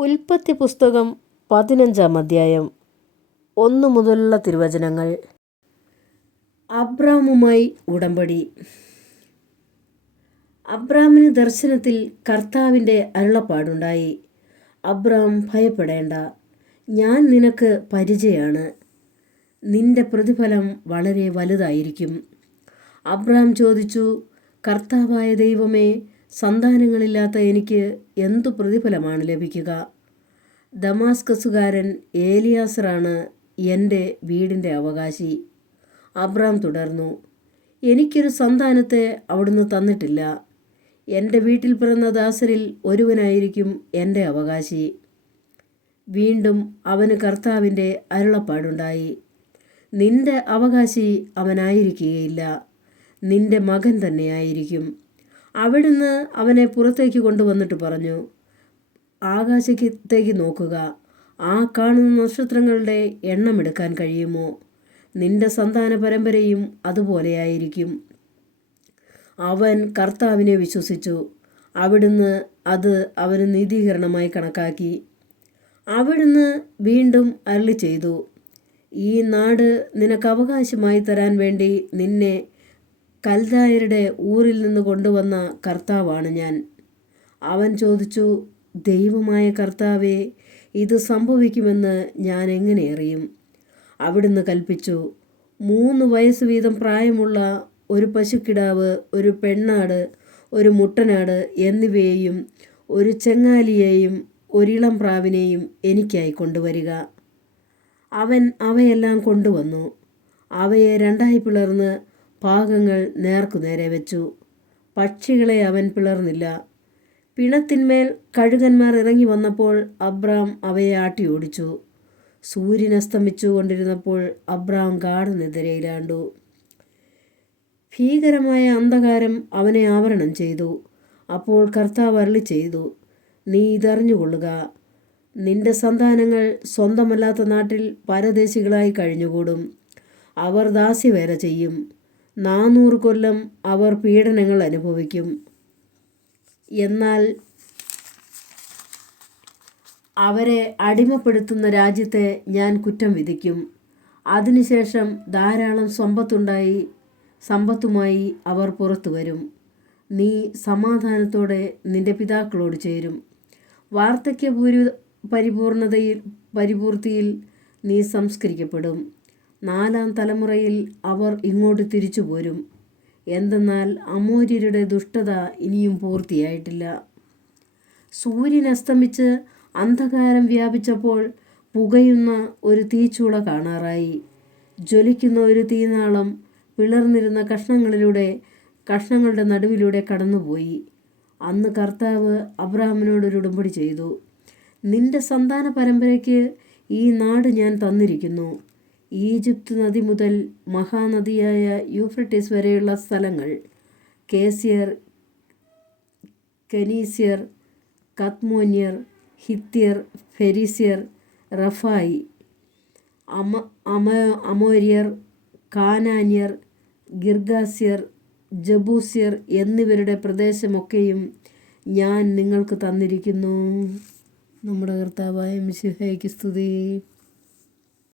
ഉൽപ്പത്തി പുസ്തകം 15-ാം അധ്യായം 1 മുതലുള്ള തിരുവചനങ്ങൾ. അബ്രാമുമായി ഉടമ്പടി. അബ്രാമിന് ദർശനത്തിൽ കർത്താവിൻ്റെ അരുളപ്പാടുണ്ടായി. അബ്രാം, ഭയപ്പെടേണ്ട, ഞാൻ നിനക്ക് പരിചയാണ്, നിന്റെ പ്രതിഫലം വളരെ വലുതായിരിക്കും. അബ്രാം ചോദിച്ചു, കർത്താവായ ദൈവമേ, സന്താനങ്ങളില്ലാത്ത എനിക്ക് എന്തു പ്രതിഫലമാണ് ലഭിക്കുക? ദമാസ്കസുകാരൻ ഏലിയാസറാണ് എൻ്റെ വീടിൻ്റെ അവകാശി. അബ്രാം തുടർന്നു, എനിക്കൊരു സന്താനത്തെ അവിടുന്ന് തന്നിട്ടില്ല. എൻ്റെ വീട്ടിൽ പിറന്ന ദാസരിൽ ഒരുവനായിരിക്കും എൻ്റെ അവകാശി. വീണ്ടും അവന് കർത്താവിൻ്റെ അരുളപ്പാടുണ്ടായി, നിന്റെ അവകാശി അവനായിരിക്കുകയില്ല, നിന്റെ മകൻ തന്നെയായിരിക്കും. അവിടുന്ന് അവനെ പുറത്തേക്ക് കൊണ്ടുവന്നിട്ട് പറഞ്ഞു, ആകാശത്തേക്ക് നോക്കുക, ആ കാണുന്ന നക്ഷത്രങ്ങളുടെ എണ്ണമെടുക്കാൻ കഴിയുമോ? നിന്റെ സന്താന പരമ്പരയും അതുപോലെയായിരിക്കും. അവൻ കർത്താവിനെ വിശ്വസിച്ചു, അവിടുന്ന് അത് അവന് നീതീകരണമായി കണക്കാക്കി. അവിടുന്ന് വീണ്ടും അരുളി ചെയ്തു, ഈ നാട് നിനക്ക് അവകാശമായി തരാൻ വേണ്ടി നിന്നെ കൽദായരുടെ ഊരിൽ നിന്ന് കൊണ്ടുവന്ന കർത്താവാണ് ഞാൻ. അവൻ ചോദിച്ചു, ദൈവമായ കർത്താവേ, ഇത് സംഭവിക്കുമെന്ന് ഞാൻ എങ്ങനെ അറിയും? അവിടുന്ന് കൽപ്പിച്ചു, 3 വയസ്സ് വീതം പ്രായമുള്ള ഒരു പശുക്കിടാവ്, ഒരു പെണ്ണാട്, ഒരു മുട്ടനാട് എന്നിവയെയും ഒരു ചെങ്ങാലിയെയും ഒരിളം പ്രാവിനെയും എനിക്കായി കൊണ്ടുവരിക. അവൻ അവയെല്ലാം കൊണ്ടുവന്നു. അവയെ 2ആയി പിളർന്ന് ഭാഗങ്ങൾ നേർക്കുനേരെ വെച്ചു. പക്ഷികളെ അവൻ പിളർന്നില്ല. പിണത്തിന്മേൽ കഴുകന്മാർ ഇറങ്ങി വന്നപ്പോൾ അബ്രാം അവയെ ആട്ടി ഓടിച്ചു. സൂര്യൻ അസ്തമിച്ചു കൊണ്ടിരുന്നപ്പോൾ അബ്രാം ഗാഢനിദ്രയിലാണ്ടു. ഭീകരമായ അന്ധകാരം അവനെ ആവരണം ചെയ്തു. അപ്പോൾ കർത്താവ് അരുളി ചെയ്തു, നീ ഇതറിഞ്ഞുകൊള്ളുക, നിന്റെ സന്താനങ്ങൾ സ്വന്തമല്ലാത്ത നാട്ടിൽ പരദേശികളായി കഴിഞ്ഞുകൂടും. അവർ ദാസ്യവേല ചെയ്യും. 400 കൊല്ലം അവർ പീഡനങ്ങൾ അനുഭവിക്കും. എന്നാൽ അവരെ അടിമപ്പെടുത്തുന്ന രാജ്യത്തെ ഞാൻ കുറ്റം വിധിക്കും. അതിനുശേഷം ധാരാളം സമ്പത്തുമായി അവർ പുറത്തു വരും. നീ സമാധാനത്തോടെ നിന്റെ പിതാക്കളോട് ചേരും. വാർദ്ധക്യ പരിപൂർത്തിയിൽ നീ സംസ്കരിക്കപ്പെടും. 4-ാം തലമുറയിൽ അവർ ഇങ്ങോട്ട് തിരിച്ചു പോരും. എന്തെന്നാൽ അമോര്യരുടെ ദുഷ്ടത ഇനിയും പൂർത്തിയായിട്ടില്ല. സൂര്യൻ അസ്തമിച്ച് അന്ധകാരം വ്യാപിച്ചപ്പോൾ പുകയുന്ന ഒരു തീച്ചൂള കാണാറായി. ജ്വലിക്കുന്ന ഒരു തീനാളം പിളർന്നിരുന്ന കഷ്ണങ്ങളുടെ നടുവിലൂടെ കടന്നുപോയി. അന്ന് കർത്താവ് അബ്രാമിനോടൊരു ഉടമ്പടി ചെയ്തു, നിന്റെ സന്താന പരമ്പരയ്ക്ക് ഈ നാട് ഞാൻ തന്നിരിക്കുന്നു. ഈജിപ്ത് നദി മുതൽ മഹാനദിയായ യൂഫ്രട്ടീസ് വരെയുള്ള സ്ഥലങ്ങൾ, കേസ്യർ, കെനീസ്യർ, കദ്മോന്യർ, ഹിത്യർ, ഫെരിസ്യർ, റഫായി, അമോര്യർ, കാനാന്യർ, ഗിർഗാസ്യർ, ജബൂസ്യർ എന്നിവരുടെ പ്രദേശമൊക്കെയും ഞാൻ നിങ്ങൾക്ക് തന്നിരിക്കുന്നു. നമ്മുടെ കർത്താവായ മിശിഹായ്ക്ക് സ്തുതി.